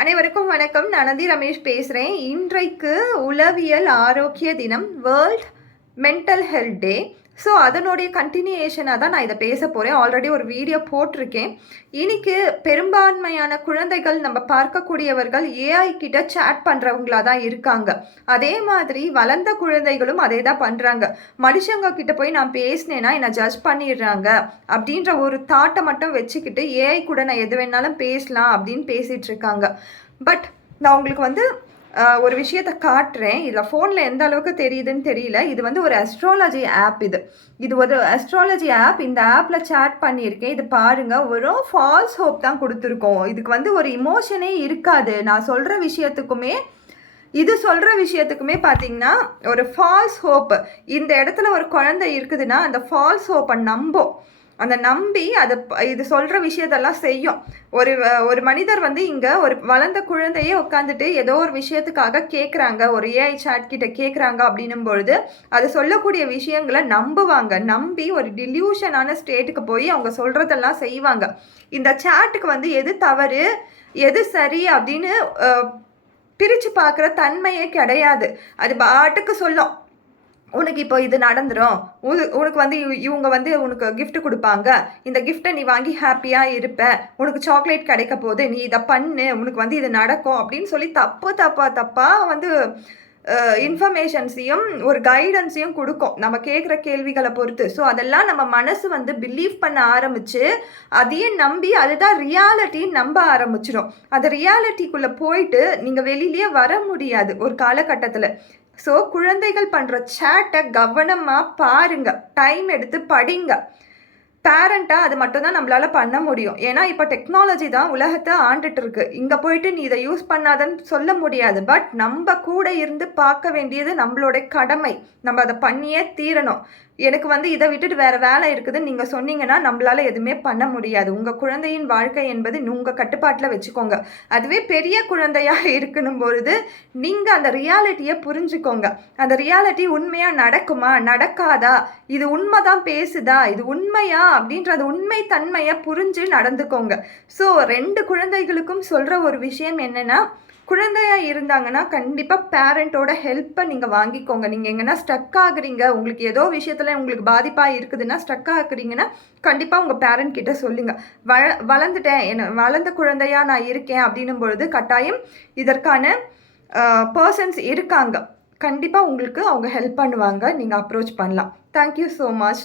அனைவருக்கும் வணக்கம். நான் நந்தி ரமேஷ் பேசுகிறேன். இன்றைக்கு உளவியல் ஆரோக்கிய தினம், வேர்ல்ட் மென்டல் ஹெல்த் டே. ஸோ அதனுடைய கண்டினியூஷனாக தான் நான் இதை பேச போகிறேன். ஆல்ரெடி ஒரு வீடியோ போட்டிருக்கேன். இன்னைக்கு பெரும்பான்மையான குழந்தைகள் நம்ம பார்க்கக்கூடியவர்கள் ஏஐ கிட்ட சேட் பண்ணுறவங்களா தான் இருக்காங்க. அதே மாதிரி வளர்ந்த குழந்தைகளும் அதே தான் பண்ணுறாங்க. மனுஷங்க கிட்ட போய் நான் பேசினேன்னா என்னை ஜட்ஜ் பண்ணிடுறாங்க அப்படின்ற ஒரு தாட்டை மட்டும் வச்சுக்கிட்டு ஏஐ கூட நான் எது வேணாலும் பேசலாம் அப்படின்னு பேசிகிட்டு இருக்காங்க. பட் நான் உங்களுக்கு ஒரு விஷயத்தை காட்டுறேன். இதில் ஃபோனில் எந்த அளவுக்கு தெரியுதுன்னு தெரியல. இது ஒரு அஸ்ட்ராலஜி ஆப். இது ஒரு அஸ்ட்ராலஜி ஆப். இந்த ஆப்பில் சேட் பண்ணியிருக்கேன். இது பாருங்கள், ஒரு ஃபால்ஸ் ஹோப் தான் கொடுத்துருக்கோம். இதுக்கு ஒரு இமோஷனே இருக்காது. நான் சொல்கிற விஷயத்துக்குமே பார்த்தீங்கன்னா ஒரு ஃபால்ஸ் ஹோப். இந்த இடத்துல ஒரு குழந்தை இருக்குதுன்னா அந்த ஃபால்ஸ் ஹோப்பை நம்பி இது சொல்கிற விஷயத்தெல்லாம் செய்யும். ஒரு மனிதர் இங்கே ஒரு வளர்ந்த குழந்தையே உட்காந்துட்டு ஏதோ ஒரு விஷயத்துக்காக கேட்குறாங்க, ஒரு ஏஐ சாட் கிட்ட கேட்குறாங்க அப்படின்னும் பொழுது அது சொல்லக்கூடிய விஷயங்களை நம்பி ஒரு டில்யூஷனான ஸ்டேட்டுக்கு போய் அவங்க சொல்கிறதெல்லாம் செய்வாங்க. இந்த சாட்டுக்கு எது தவறு எது சரி அப்படின்னு பிரித்து பார்க்குற தன்மையே கிடையாது. அது பாட்டுக்கு சொல்லும், உனக்கு இப்போ இது நடந்துடும், உனக்கு இவங்க உனக்கு கிஃப்ட் கொடுப்பாங்க, இந்த கிஃப்ட்டை நீ வாங்கி ஹாப்பியாக இருப்ப, உனக்கு சாக்லேட் கிடைக்க போகுது, நீ இதை பண்ணு, உனக்கு இது நடக்கும் அப்படின்னு சொல்லி தப்பாக இன்ஃபர்மேஷன்ஸையும் ஒரு கைடன்ஸையும் கொடுக்கும் நம்ம கேட்குற கேள்விகளை பொறுத்து. ஸோ அதெல்லாம் நம்ம மனசு பிலீவ் பண்ண ஆரம்பித்து அதையே நம்பி அதுதான் ரியாலிட்டின்னு நம்ப ஆரம்பிச்சிடும். அந்த ரியாலிட்டிக்குள்ளே போயிட்டு நீங்கள் வெளியிலேயே வர முடியாது ஒரு காலகட்டத்தில். ஸோ குழந்தைகள் பண்ணுற சேட்டை கவனமாக பாருங்கள், டைம் எடுத்து படிங்க. பேரண்ட்டாக அது மட்டும்தான் நம்மளால் பண்ண முடியும். ஏன்னா இப்போ டெக்னாலஜி தான் உலகத்தை ஆண்டுட்டு இருக்கு. இங்கே போயிட்டு நீ இதை யூஸ் பண்ணாதன்னு சொல்ல முடியாது. பட் நம்ம கூட இருந்து பார்க்க வேண்டியது நம்மளோட கடமை. நம்ம அதை பண்ணியே தீரணும். எனக்கு இதை விட்டுட்டு வேறு வேலை இருக்குதுன்னு நீங்கள் சொன்னீங்கன்னா நம்மளால் எதுவுமே பண்ண முடியாது. உங்கள் குழந்தையின் வாழ்க்கை என்பது உங்கள் கட்டுப்பாட்டில் வச்சுக்கோங்க. அதுவே பெரிய குழந்தையாக இருக்கணும் பொழுது நீங்கள் அந்த ரியாலிட்டியை புரிஞ்சுக்கோங்க. அந்த ரியாலிட்டி உண்மையாக நடக்குமா நடக்காதா, இது உண்மை தான் பேசுதா, இது உண்மையா அப்படின்ற உண்மை தன்மையை புரிஞ்சு நடந்துக்கோங்க. ஸோ 2 குழந்தைகளுக்கும் சொல்கிற ஒரு விஷயம் என்னென்னா, குழந்தையாக இருந்தாங்கன்னா கண்டிப்பாக பேரண்ட்டோட ஹெல்ப்பை நீங்கள் வாங்கிக்கோங்க. நீங்கள் எங்கன்னா ஸ்டக் ஆகுறீங்க, உங்களுக்கு ஏதோ விஷயத்தில் உங்களுக்கு பாதிப்பாக இருக்குதுன்னா ஸ்டக் ஆகுறீங்கன்னா கண்டிப்பாக உங்கள் பேரண்ட் கிட்ட சொல்லுங்கள். வளர்ந்த குழந்தையாக நான் இருக்கேன் அப்படின்னும் பொழுது கட்டாயம் இதற்கான பர்சன்ஸ் இருக்காங்க. கண்டிப்பாக உங்களுக்கு அவங்க ஹெல்ப் பண்ணுவாங்க. நீங்கள் அப்ரோச் பண்ணலாம். Thank you so much.